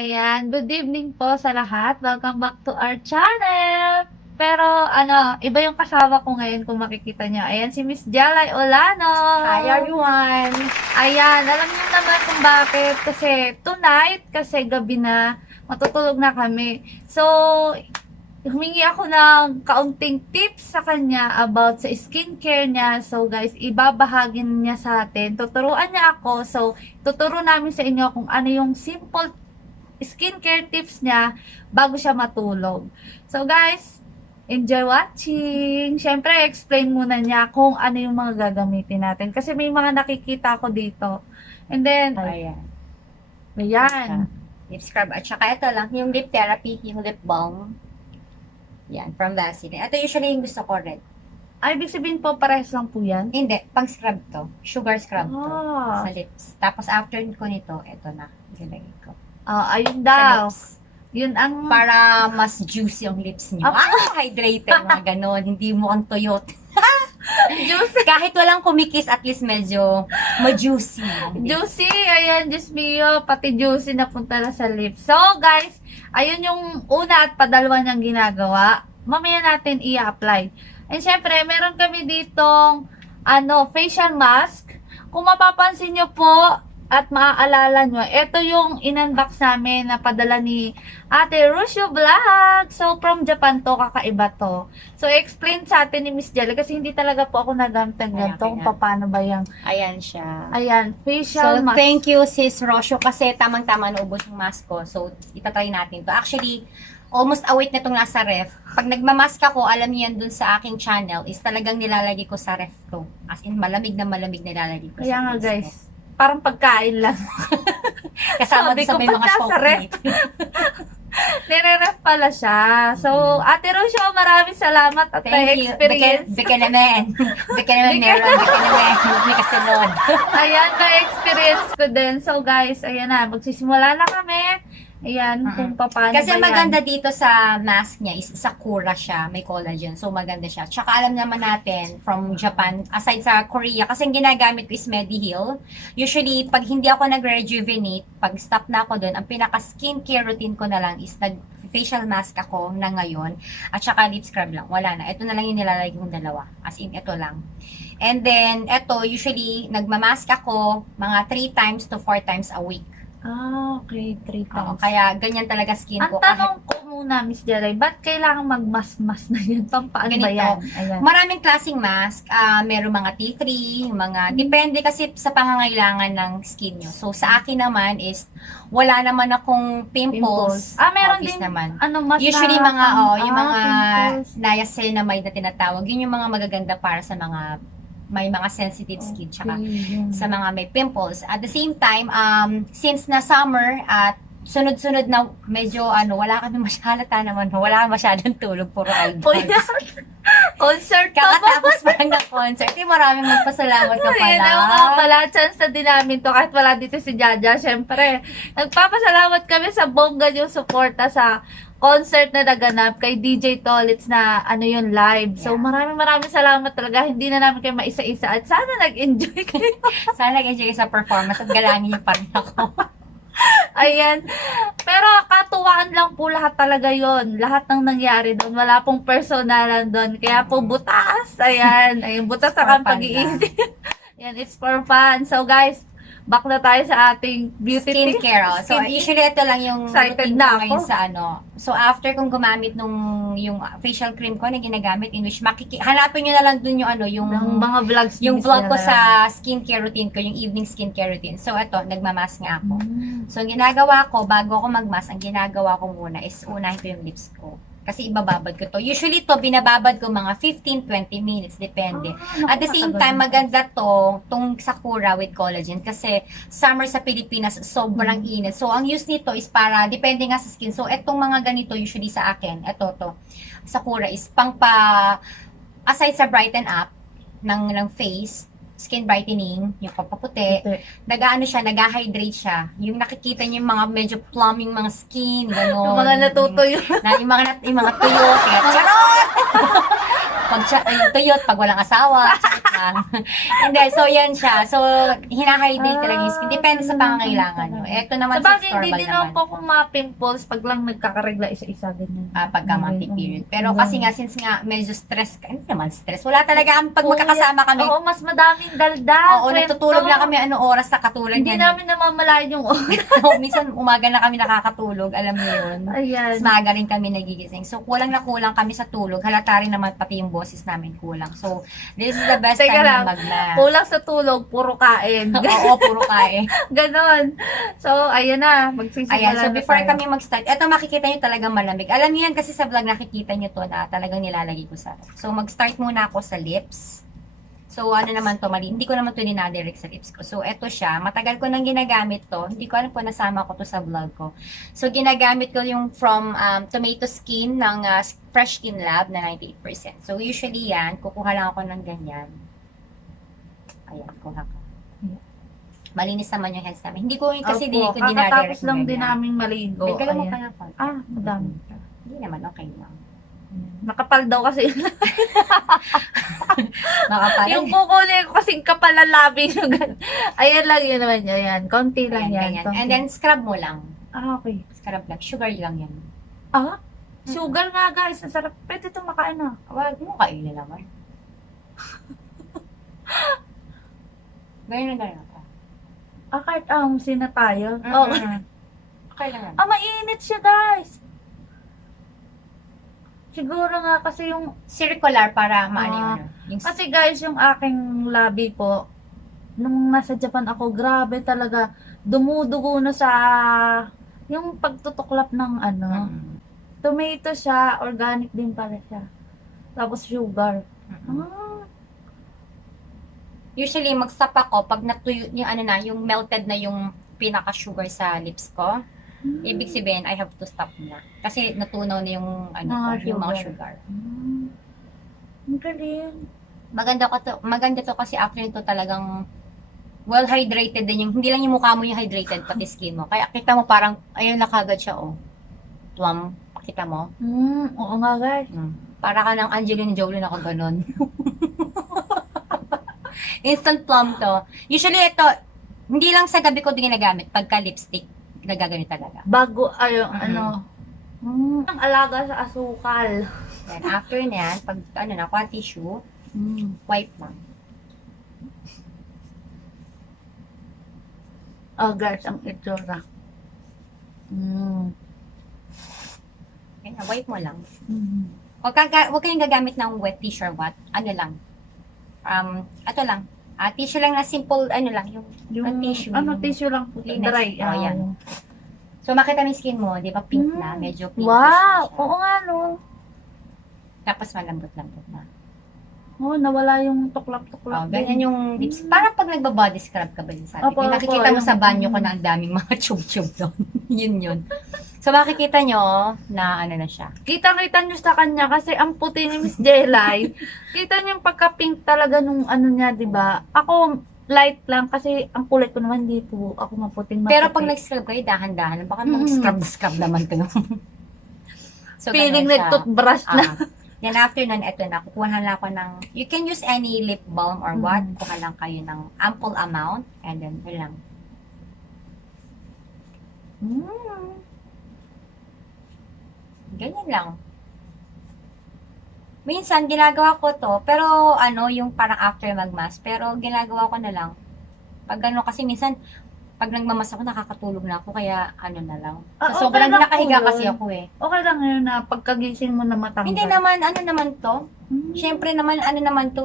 Ayan, good evening po sa lahat. Welcome back to our channel. Pero iba yung kasama ko ngayon kung makikita niyo. Ayan, si Miss Jalay Olano. Hi everyone! Ayan, alam niyo naman kung bakit. Kasi tonight, kasi gabi na, matutulog na kami. So, humingi ako ng kaunting tips sa kanya about sa skincare niya. So guys, ibabahagi niya sa atin. Tuturuan niya ako. So, tuturo namin sa inyo kung ano yung simple skincare tips niya bago siya matulog. So guys, enjoy watching. Siyempre, explain muna niya kung ano yung mga gagamitin natin. Kasi may mga nakikita ko dito. And then, Ayan. ayan. Lip scrub. At saka ito lang, yung lip therapy, yung lip balm. Yan, from Vaseline. Ito usually yung gusto ko red. Ay, ibig sabihin po, parehas lang po yan? Hindi, pang scrub to. Sugar scrub to. Ah. Sa lips. Tapos after ko nito, ito na. Ilagay ko. Ayun Sa daw. lips. Yun ang... Para mas juicy yung lips niyo. Hydrated, mga ganon. Hindi mo ang tuyot. juicy. Kahit walang kumikis, at least medyo ma-juicy. Juicy. Ayan, Diyos mio. Pati juicy na punta na sa lips. So, guys, ayun yung una at padalawa niyang ginagawa. Mamaya natin i-apply. And syempre, meron kami ditong facial mask. Kung mapapansin nyo po at maaalala nyo, ito yung in-unbox namin na padala ni Ate Rusio Vlog. So, from Japan to, kakaiba to. So, explain sa atin ni Miss Jelly kasi hindi talaga po ako nagamit ng ganito kung paano ba yung, Ayan siya. ayan, facial So, mask. thank you, Sis Rosio, kasi tamang-tama naubos yung mask ko. So, itatry natin to. Actually, almost a week na itong nasa ref. Pag nagmamask ako, alam niyo yan dun sa aking channel, is talagang nilalagay ko sa ref to. As in, malamig na malamig nilalagay ko Kaya sa nga face guys, ko. parang pagkain lang. Kasama sabi dun sa ko, may ba't mga nasa smoke ref? meat. Nire-ref pala siya. So, Ate Rusio, maraming salamat at Thank you. experience. Bika naman. Bika naman meron. Bika naman. May kasunod. Ayan, na-experience ko din. So, guys, ayan na. Magsisimula na kami. Ayan, kung paano Kasi ba yan. maganda dito sa mask niya is sakura siya, may collagen. So maganda siya. Tsaka alam naman natin from Japan, aside sa Korea, kasi ang ginagamit ko is Mediheal. Usually, pag hindi ako nag-rejuvenate, pag stop na ako doon, ang pinaka-skincare routine ko na lang is facial mask ako na ngayon. At saka lip scrub lang. Wala na. Ito na lang yung nilalagay kong dalawa. As in, ito lang. And then, ito, usually, nagmamask ako mga 3 times to 4 times a week. Okay. 3 times. Oo, kaya ganyan talaga skin Ang ko. tanong ko muna, Miss Jelay, ba't kailangan magmas-mas na yun? Pampaan ba Ganito. yan? Ayan. Maraming klaseng mask. Meron mga T3, mga depende kasi sa pangangailangan ng skin nyo. So, sa akin naman is, wala naman akong pimples. Meron Obvious din, naman. mas Usually, na- mga, yung mga pimples. niacinamide na tinatawag, yun yung mga magaganda para sa mga may mga sensitive skin, tsaka Okay. sa mga may pimples. At the same time, since na summer at sunod-sunod na medyo wala kami halata naman, wala masyadong tulog, puro Uy, eyebags. concert ka ba? Kakatapos pa lang ng concert, maraming magpasalamat ka pala. Ayun nga pala, chance na din namin to kahit wala dito si Jaja. Siyempre, nagpapasalamat kami sa bongga yung suporta sa concert na naganap kay DJ Tolitz na yun live. So, Yeah. maraming salamat talaga. Hindi na namin kayo maisa-isa at sana nag-enjoy kayo. Sana nag-enjoy sa performance at galangin niyo pa rin ako. Ayan. Pero katuwaan lang po lahat talaga yon. Lahat ng nangyari doon. Wala pong personalan doon. Kaya po butas. Ayan. Ayun, butas For ang fun pag-iisip. Yan, it's for fun. So guys, back na tayo sa ating beauty Skincare. Oh. So, usually ito lang yung Excited routine na ko ako. ngayon sa So, after kong gumamit yung facial cream ko na ginagamit, in which hanapin nyo na lang dun yung ng mga vlogs. ni yung Miss vlog ko Nela. sa skincare routine ko, yung evening skincare routine. So, ito, nagmamask nga ako. Mm. So, ang ginagawa ko, bago ako magmask, ang ginagawa ko muna is unahin ko yung lips ko. Kasi ibababad ko to. Usually to, binababad ko mga 15-20 minutes, depende. At the same time, maganda tong Sakura with collagen kasi summer sa Pilipinas, sobrang init. So, ang use nito is para, depende nga sa skin. So, etong mga ganito, usually sa akin, to, Sakura is aside sa brighten up ng face, skin brightening, yung papaputi, nag-hydrate siya. Yung nakikita niyo yung mga medyo plumbing mga skin, gano'n. Yung mga natutuyo. Yung mga tuyot, kaya charot! Yung tuyot, pag walang asawa, charot lang. Hindi, so yan siya. So, hinahydrate talaga yung skin. Depende sa pangangailangan nyo. Ito naman Sa bagay, store hindi ball din naman. ako kung mga pimples pag lang nagkakaregla isa-isa ganyan. Pagka period. Pero Mm. kasi nga, since nga medyo stress, hindi naman stress. Wala talaga kami pag magkakasama kami. Oo, mas madaming daldal. Oo, natutulog na kami ano oras na katulad Hindi yan. namin namamalayan yung oras. Minsan umaga na kami nakakatulog, alam mo yun. Ayan. Mas maaga rin kami nagigising. So, kulang na kulang kami sa tulog. Halata rin naman pati yung boses namin kulang. So, this is the best Teka time lang. na mag-math. Kulang sa tulog, puro kain. Oo, puro kain. Ganon. So, ayan na. Magsisimula Ayan, so na before tayo. kami mag-start, eto makikita nyo talagang malamig. Alam niyo yan kasi sa vlog nakikita nyo to na talagang nilalagay ko sa. So, mag-start muna ako sa lips. So, ano naman to, hindi ko naman to dinadirect sa lips ko. So, eto siya. Matagal ko nang ginagamit to. Hindi ko alam po nasama ko to sa vlog ko. So, ginagamit ko yung from Tomato Skin ng Fresh Skin Lab na 98%. So, usually yan, kukuha lang ako ng ganyan. Ayan, kuha ko. Malinis naman yung hands namin. Hindi ko kasi Opo, din ko dinadirect. kakatapos lang din namin maligo. Dagdagan mo Ayan. pa nga po. Madami. Hindi naman, okay lang. Nakapal daw kasi. Makapal. Yung kukunin ko kasing kapal ang labi. Ayan lang yun naman. Ayan. Konti lang yan. Ganyan. Konti. And then, scrub mo lang. Okay. Scrub lang. Sugar lang yan. Sugar nga guys. Ang sarap. Pwede ito makain na. Huwag mo kainin naman. Ganyan na ganyan ka. Kahit sina tayo. Okay lang yan. Mainit siya guys. Siguro nga kasi yung Circular para maano yun. Yung kasi guys, yung aking labi po, nung nasa Japan ako, grabe talaga, dumudugo na sa, yung pagtutuklap ng tomato siya, organic din pala siya. Tapos sugar. Usually, mag-stop ako pag natuyo, yung melted na yung pinaka-sugar sa lips ko. Ibig sabihin, I have to stop na. Kasi natunaw na yung, yung mga sugar. Ang galing. Maganda to kasi after nito talagang well hydrated din yung, hindi lang yung mukha mo yung hydrated, pati skin mo. Kaya kita mo parang, ayun na kagad siya, Tuwam, kita mo? Oo nga guys. Para ka ng Angelina Jolie na kaganon. Instant plum to. Usually ito, hindi lang sa gabi ko din ginagamit, pagka lipstick, nagagamit talaga. Bago, ang alaga sa asukal. Then after nyan, pag nakuha tissue, wipe lang. Guys, ang itsura. Kaya wipe mo lang. Huwag kayong gagamit ng wet tissue or what. Ano lang. Ito lang. Tissue lang na simple, yung tissue. Tissue lang po. Linis. Dry. Yan. So, makita mo yung skin mo, di ba pink na? Medyo pinkish Wow! na siya. Oo nga, no. Tapos malambot-lambot na. Nawala yung tuklap-tuklap. Ganyan yung lips. Parang pag nagba-body scrub ka ba din sabi ko. Nakikita mo sa banyo ko na ang daming mga tube-tube doon. yun. So, makikita nyo na na siya. Kita-kita nyo sa kanya kasi ang puti ni Miss Jelay. Kita nyo yung pagka-pink talaga nung niya, di ba? Ako, light lang kasi ang kulay ko naman dito. Ako maputing maputi. Pero pag nag-scrub kayo, dahan-dahan. Baka mag-scrub naman kayo. So, feeling ganyan siya. nag-toothbrush na. Then after nun, eto na, kukuha na lang ako ng, you can use any lip balm or what. Kuha lang kayo ng ample amount. And then, yun lang. Ganyan lang. Minsan, ginagawa ko to, pero yung parang after mag-mask, pero ginagawa ko na lang. Pag kasi minsan, pag nagmamas ako, nakakatulog na ako, kaya na lang. So, sobrang okay lang nakahiga po yun. kasi ako Okay lang yun na pagkagising mo na matanggal. Hindi naman, naman to. Siyempre naman, naman to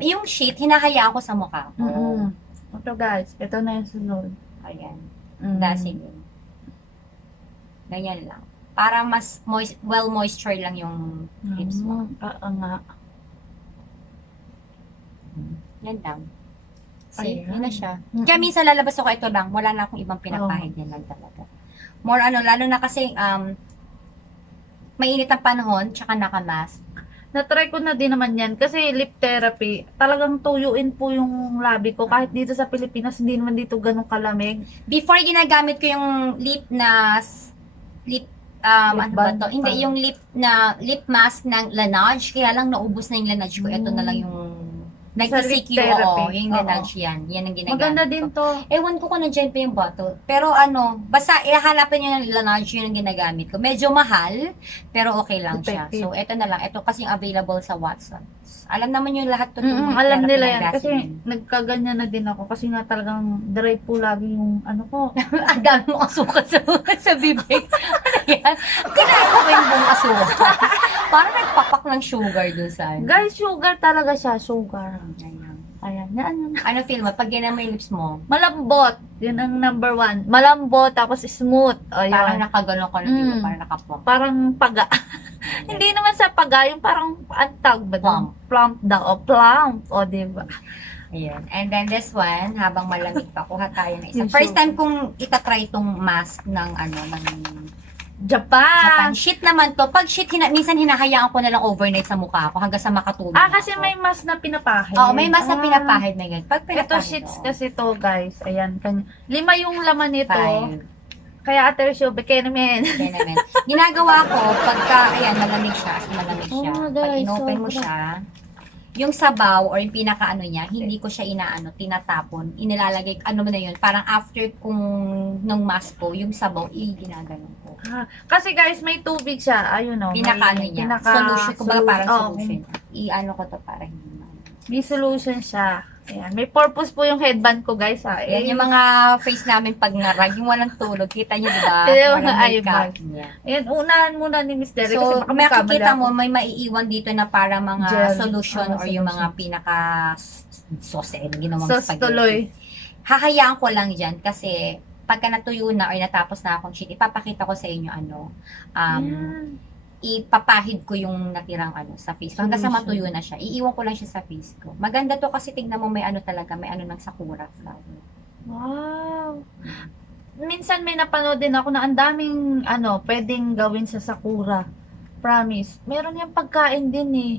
yung sheet, hinahayaan ko sa mukha ko. Ito guys, ito na yung sunod. Ayan. Dasin yun. Ganyan lang. Para mas moisture lang yung lips mo. Nga. Yan lang. See, Ayan. yun na siya. Kaya minsan lalabas ako, ito lang. Wala na akong ibang pinapahid yan lang talaga. More lalo na kasi mainit ang panahon, tsaka nakamask. Na-try ko na din naman yan kasi lip therapy, talagang tuyuin po yung labi ko. Kahit dito sa Pilipinas, hindi naman dito ganun kalamig. Before ginagamit ko yung lip ano ba to? Hindi, yung lip mask ng Laneige. Kaya lang naubos na yung Laneige ko. Ito na lang yung Nag-CQ, therapy. oo. Yung Laneige yan. Yan ang ginagamit Maganda ko. din to. Ewan ko kung nandiyan pa yung bottle. Pero basta ihanapan nyo ng Laneige yun ang ginagamit ko. Medyo mahal, pero okay lang siya. Effective. So, ito na lang. Ito kasi yung available sa Watsons. Alam naman yung lahat to. Alam nila yan. Kasi nagkaganyan na din ako. Kasi nga talagang dry po lagi yung ano ko. Ang dami mong asukal sa bibig. Ano yan? Kinain mo ba yung buong asukal? Parang nagpapak ng sugar dun sa ano. Guys, sugar talaga siya. Sugar. Ayan. Ayan. Yan. Ano feel mo? Pag ginamit mo yung lips mo, Malambot. Yun ang number 1. Malambot, tapos smooth. Ayun. parang nakaganon ka na feel mo, parang nakaplump. Parang paga. Hindi naman sa paga, yung parang antag ba doon? Plump daw. O plump. O, diba? Ayan. And then this one, habang malamig pa, kuha tayo ng isa. Yung First sugar. time kong itatry itong mask ng Japan. Japan. Sheet naman to. Pag sheet, minsan hinahayaan ko na lang overnight sa mukha ko hanggang sa makatulog Kasi ako. may mask na pinapahid. Oo, may mask na pinapahid na ganyan. Pag Ito pinapahid, sheets oo. kasi to, guys. Ayan. 5 yung laman nito. 5. Kaya Ate Risho, bigyan namin. Then, naman. Ginagawa ko, pagka, ayan, malamig siya, as in malamig siya. Oh, Pag guys, inopen mo sobra. siya, yung sabaw or yung pinakaano niya, hindi ko siya tinatapon. Inilalagay, ano mo na yun, parang after kung nung mask ko, yung sabaw, ginaganon ko. Kasi guys, may tubig siya. Ayun o. Pinakaano niya, solution, kumbaga parang solution. I-ano ko to para hindi May solution siya. Ayan. May purpose po yung headband ko, guys. Yan yung mga face namin pag narag, yung walang tulog. Kita nyo, diba? Yung Walang eye makeup bag. niya. Ayan, unahan muna ni Miss Derek. kasi So, baka makikita magkamali mo, ako. may maiiwan dito na para mga Gel. solution or yung mga Solution. pinaka sauce, ginawang Sauce spaghetti. tuloy. Hahayaan ko lang dyan kasi pagka natuyo na or natapos na akong sheet, ipapakita ko sa inyo Ayan. ipapahid ko yung natirang sa face ko. Hanggang sa Solution. matuyo na siya. Iiwan ko lang siya sa face ko. Maganda to kasi tignan mo may talaga, may ng sakura flower. Wow. Minsan may napanood din ako na ang daming pwedeng gawin sa Sakura. Promise. Meron yung pagkain din eh.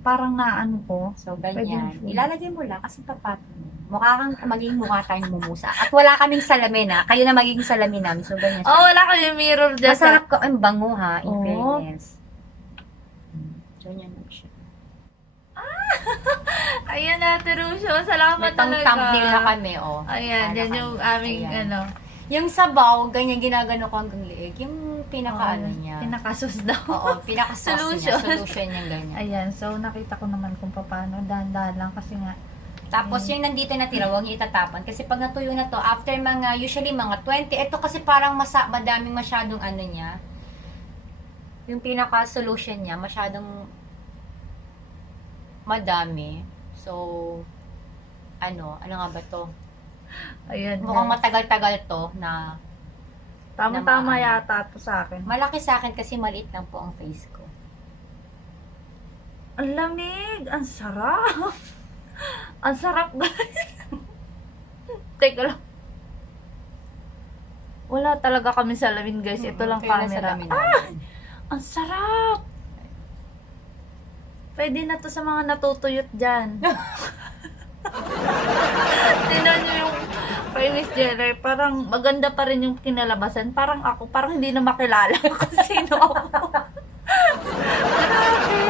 Parang ko. So, Pwede ganyan. yung food. Ilalagay mo lang kasi papat mo. Magiging mukha tayong mumusa. At wala kaming salamin Kayo na magiging salamin namin. So, ganyan siya. Oh, wala kayo mirror dyan. Masarap ko ang bango in Oo. fairness. Ganyan lang siya. Ayan na, Terusyo. Salamat May pang talaga. thumbnail na kami, Ayan, yan yung aming Ayan. Yung sabaw, ganyan ginagano ko hanggang liig. Yung pinaka niya. Pinakasus daw. Oo, pinaka-sauce niya. Solution niya ganyan. Ayan, so nakita ko naman kung paano. Dahan-dahan lang kasi nga. Tapos yung nandito na tira, huwag niyo itatapon. Kasi pag natuyo na to, after usually mga 20, ito kasi parang madaming masyadong niya. Yung pinaka-solution niya, masyadong madami. So, ano nga ba to? Ayan. Mukhang matagal-tagal to na Tama-tama na yata to sa akin. malaki sa akin kasi maliit lang po ang face ko. Ang lamig! Ang sarap! Ang sarap, guys! Teka lang. Wala talaga kami salamin, guys. Ito lang Kaya camera. nasa lamin namin. Ang sarap! Pwede na to sa mga natutuyot dyan. Tingnan nyo yung kay Miss Jenner. Parang maganda pa rin yung kinalabasan. Parang ako, parang hindi na makilala kung sino ako. Grabe!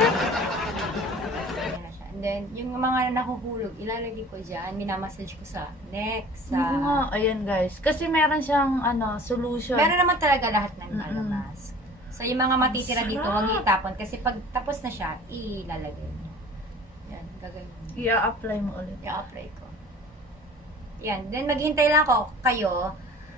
Ayan na siya. And then, yung mga nahuhulog, ilalagay ko dyan, minamassage ko sa neck, Oo nga, sa... ayan guys. Kasi meron siyang solution. Meron naman talaga lahat ng Mm-mm. mask. So, yung mga matitira Ang dito, sarap. huwag niyo itapon. Kasi pag tapos na siya, ilalagay niyo. Yan, gagawin mo. I-apply mo ulit. I-apply ko. Yan. Then, maghintay lang kayo.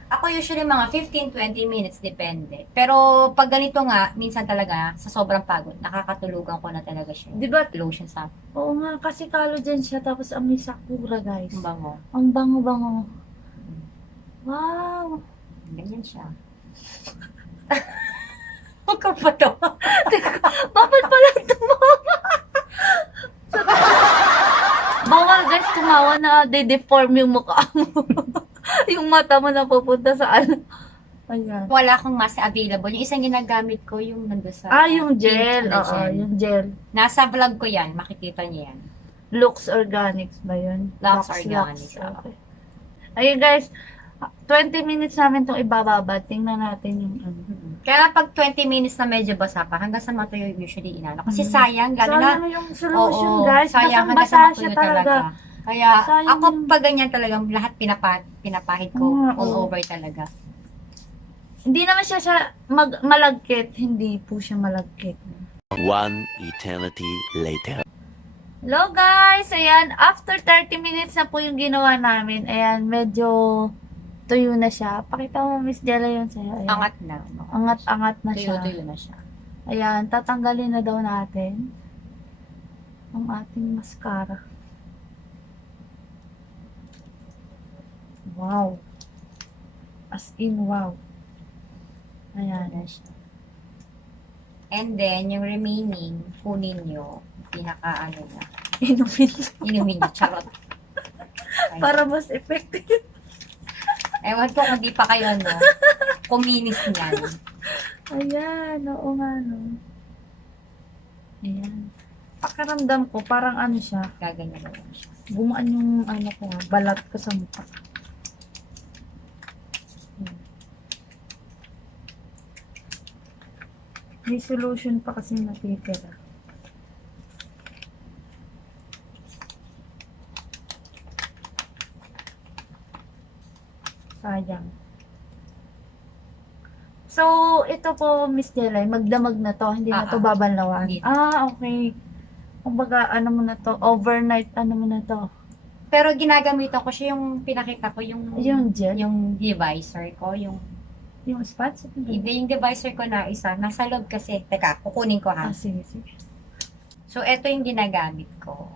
Ako usually mga 15-20 minutes, depende. Pero, pag ganito nga, minsan talaga, sa sobrang pagod, nakakatulugan ko na talaga siya. Di ba? Lotion sa Oo nga, kasi collagen siya. Tapos amoy sakura, guys. bango. Ang bango-bango. Wow! Ganyan siya. Huwag ka pa to. Bawal pala tumawa. Bawal guys tumawa na de-deform yung mukha mo. Yung mata mo na pupunta sa Ayan. Wala akong mask available. Yung isang ginagamit ko, yung nandun sa... Yung gel. pink na Oo, gel. yung gel. Nasa vlog ko yan. Makikita niyo yan. Lux Organics ba yun? Lux Organics, oo. Okay. Ayun guys, 20 minutes namin itong ibababad. Tingnan natin yung ano. Kaya pag 20 minutes na medyo basa pa, hanggang sa matuyo usually inano. Kasi Mm. sayang, lalo na, Sayang yung solution, oo, guys. sayang hanggang Basang-basa sa siya matuyo talaga. talaga. Kaya Sayang ako yung- pag ganyan talagang lahat pinapahid ko all Oo. over talaga. Hindi naman siya malagkit. Hindi po siya malagkit. One eternity later. Hello guys! Ayan, after 30 minutes na po yung ginawa namin. Ayan, medyo tuyo na siya. Pakita mo, Miss Jella, yun sa'yo. Ayan. Angat na. No? Angat-angat na siya. Tuyo-tuyo na siya. Ayan, tatanggalin na daw natin ang ating mascara. Wow. As in, wow. Ayan. Na siya. And then, yung remaining, kunin nyo, pinaka ano na, Inumin. inumin nyo, charot. Ayun. Para mas effective. Ewan ko kung di pa kayo, ano, kuminis niyan. Ayan, oo nga, no. Ayan. Pakiramdam ko, parang ano siya, Gaganyan na lang siya. gumaan yung ano ko, balat ko sa mukha. May solution pa kasi natitira. Sayang. So, ito po, Miss Jelay, magdamag na to. Hindi na to babanlawan. Hindi. Okay. Kumbaga, ano mo na to, overnight, ano mo na to. Pero ginagamitan ko siya yung pinakita ko, yung Gel, yung divisor ko, yung spots. yung divisor ko na isa, nasa loob kasi. Teka, kukunin ko ha. Sige, sige. So, ito yung ginagamit ko.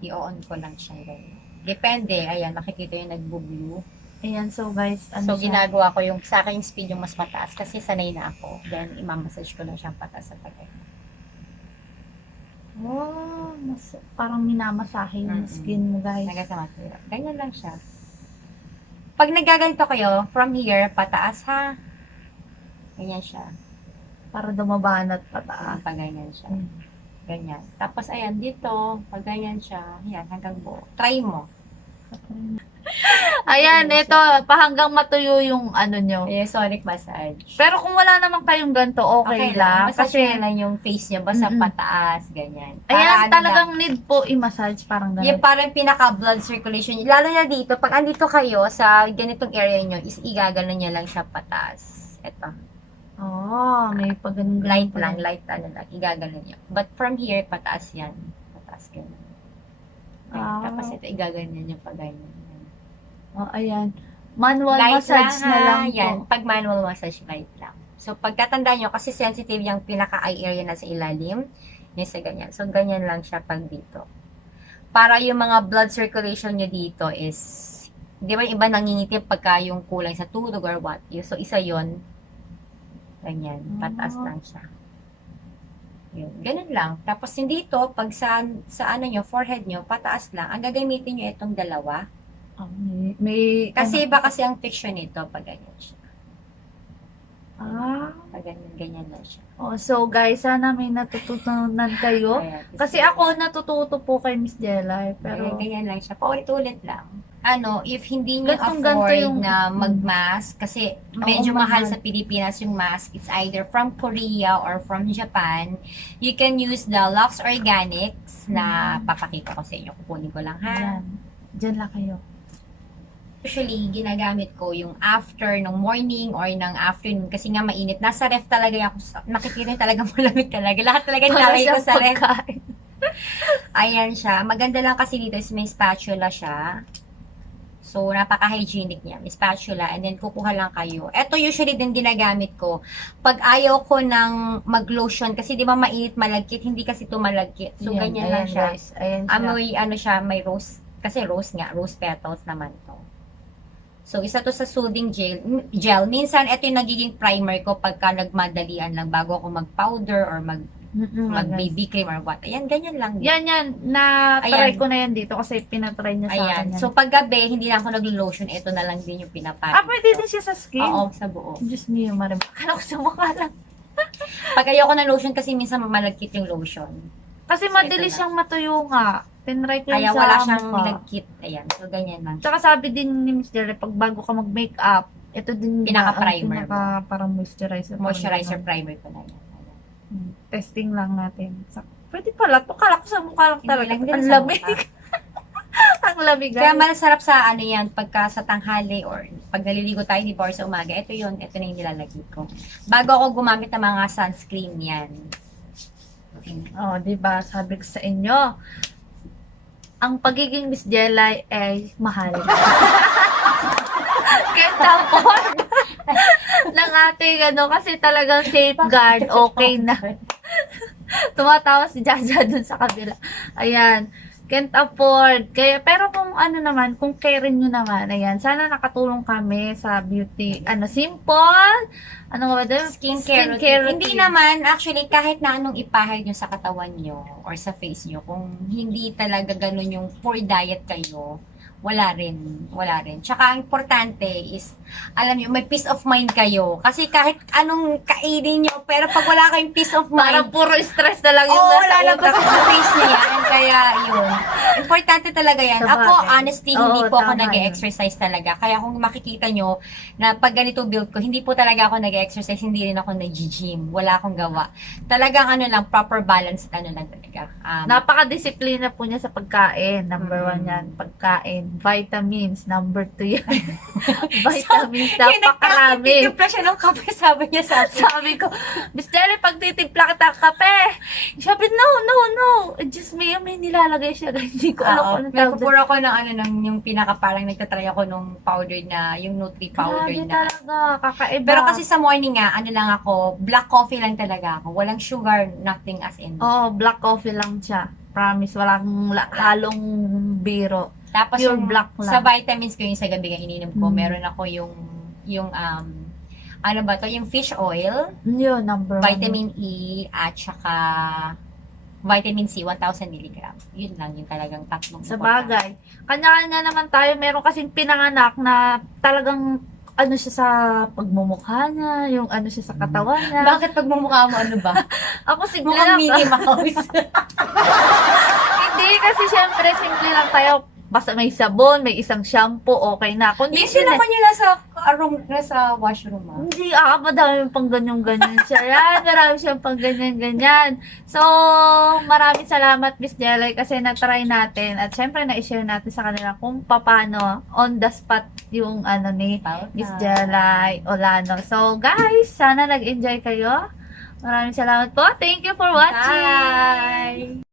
I-on ko lang siya ganyan. Depende, ayan, makikita yung nagbo-blue. Ayan, so guys, So, ginagawa ko yung sa akin yung speed yung mas mataas kasi sanay na ako. Then, imamassage ko lang siyang pataas sa pagay. Oh, mas, parang minamasahe yung Mm-mm. skin mo, guys. Hanggang sa matira. Ganyan lang siya. Pag nagaganito kayo, from here, pataas ha. Ganyan siya. Para dumabanat pataas. Pag ganyan siya. Mm. Ganyan. Tapos, ayan, dito, pag ganyan siya, yan, hanggang buo. Try mo. Ayan, ito, pahanggang matuyo yung ano nyo. Yung sonic massage. Pero kung wala naman kayong ganito, okay, lang. Massage Kasi, na lang yung face niya, basta Mm-mm. pataas, ganyan. ayan, ano talagang need po i-massage, parang Yung ganun. parang pinaka-blood circulation. Lalo na dito, pag andito kayo sa ganitong area nyo, is igagano nyo lang siya pataas. Ito. Oh, may pag ganun. Light lang, ano lang. Igagano nyo. But from here, pataas yan. Pataas ganun. Ayan. Ah. Tapos ito, igagano nyo pag ganyan. Oh, ayan. Manual Light massage lang, na ha? lang Yan. po. Pag manual massage, light lang. So, pagkatanda nyo, kasi sensitive yung pinaka-eye area na sa ilalim, yung sa ganyan. So, ganyan lang siya pag dito. Para yung mga blood circulation nyo dito is, di ba iba nangingitim pagka yung kulang sa tulog or what. So, isa yon ganyan. Pataas lang siya. Yun. Ganun lang. Tapos, yung dito, pag sa ano nyo, forehead nyo, pataas lang. Ang gagamitin nyo itong dalawa. Oh, may Kasi iba kasi ang fiction nito pag ganyan siya. Pag ganyan lang siya. Oh, so guys, sana may natututunan kayo. Ayan. Kasi ako natututo po kay Miss Jella, Pero pero ganyan lang siya. Paulit-ulit lang. Ano, if hindi nyo Gantong-ganto afford yung- na mag-mask, kasi medyo mahal mahal. sa Pilipinas yung mask, it's either from Korea or from Japan, you can use the Lux Organics na papakita ko sa inyo. Kukunin ko lang ha. ayan. Diyan lang kayo. Usually, ginagamit ko yung after ng morning or ng afternoon kasi nga mainit. Nasa ref talaga ako. Nakikita talaga malamig talaga. Lahat talaga nilalagay ko sa ref. Pagkain. Ayan siya. Maganda lang kasi dito is may spatula siya. So, napaka-hygienic niya. May spatula and then kukuha lang kayo. Ito usually din ginagamit ko. Pag ayaw ko ng mag-lotion, kasi di ba mainit malagkit, hindi kasi ito malagkit. So, Ayan, ganyan lang ayan, siya. Guys. Ayan siya. Amoy, ano siya, may rose. Kasi rose nga, rose petals naman to. So, isa to sa soothing gel. Minsan, ito yung nagiging primer ko pagka nagmadalian lang bago ako mag-powder or mag-BB cream or what. Ayan, ganyan lang. Yan. Na-try Ayan. ko na yan dito kasi pinatry niya sa akin Ayan. yan. So, pag gabi, hindi na ako naglo-lotion. Ito na lang din yung pinapahid. pwede din siya sa skin? Oo, sa buo. Diyos mio, marim. Akala ko sa mukha lang. Pag ayoko ng lotion kasi minsan malagkit yung lotion. Kasi So, madalis ito na. siyang matuyo nga. Tinry ko yun Kaya sa wala siyang mukha. nag-kit. Ayan. So, ganyan lang. Tsaka sabi din ni Miss Jerry, pag bago ka mag-makeup, ito din Pinaka-primer parang moisturizer. Moisturizer Parang primer ko na yan. Ayan. testing lang natin. Pwede pala. Kala ko sa mukha lang Hindi talaga. lang din Ang sa lamig. mukha. Ang lamig. Kaya masarap sa ano yan, pagka sa tanghali or pag naliligo tayo, di ba, or sa umaga, ito yun, ito na yung nilalagay ko. Bago ako gumamit ng mga sunscreen yan. Oh, di ba? Sabi ko sa inyo, ang pagiging Miss Jelay ay mahal. Kaya tapos ng ating ano, kasi talagang safeguard, okay na. Tumatawa si Jaja dun sa kabila. Ayan. Can't afford. Kaya, pero kung ano naman, kung care nyo naman, ayan, sana nakatulong kami sa beauty, simple, ano nga ba doon? Skincare routine. Hindi naman, actually, kahit na anong ipahid nyo sa katawan nyo or sa face nyo, kung hindi talaga ganun yung poor diet kayo, wala rin. Wala rin. Tsaka, ang importante is, alam nyo, may peace of mind kayo. Kasi kahit anong kainin nyo, pero pag wala kayong peace of Parang mind, puro stress na lang yung oo, nasa lalabas utak. sa face niya yan. Kaya, yun. Importante talaga yan. Sa Ako, bagay. honestly, hindi Oo, po ako tama nag-exercise talaga. Kaya kung makikita nyo, na pag ganito build ko, hindi po talaga ako nag-exercise, hindi rin ako nag-gym. Wala akong gawa. Talagang ano lang, proper balance, ano lang talaga. Napaka-disiplina po niya sa pagkain. Number Mm. 1 yan, pagkain. Vitamins, number 2 yan. Vitamins, napakarami. Tinitimpla siya ng kape, sabi niya sa akin. Sabi ko, Miss Jelly, pag titimpla kita ng kape. Sabi, no. Just may nilalagay siya. Hindi ko alam kung ano May tawag. pupura ko ng ano, yung pinaka parang nagtatry ako nung powder na, yung Nutri powder Grabe na. talaga, kakaiba. Pero kasi sa morning nga, ano lang ako, black coffee lang talaga ako. Walang sugar, nothing as in. Black coffee lang siya. Promise, walang halong biro. Tapos pure yung black lang. sa vitamins ko yung sa gabi ininom ko, Mm. meron ako yung ano ba to, yung fish oil, Yun, number 1. vitamin E, at saka vitamin C, 1,000 mg. Yun lang yung talagang tatlong. Sa bagay. Kanya-kanya naman tayo. Meron kasing pinanganak na talagang ano siya sa pagmumukha niya, yung ano siya sa katawan niya. Bakit pag mumukha mo, ano ba? Ako simple Mukhang lang. Minnie Mouse. Hindi, kasi syempre simple lang tayo. Basta may sabon, may isang shampoo, okay na. Hindi Conditioner. naman yun nasa washroom, ah. Hindi, madami pang ganyan-ganyan siya. Yan, marami siyang pang ganyan-ganyan. So, maraming salamat, Miss Jelay, kasi na-try natin. At syempre, na-share natin sa kanila kung paano on the spot yung ni Miss Jelay Olano. So, guys, sana nag-enjoy kayo. Maraming salamat po. Thank you for watching. Bye!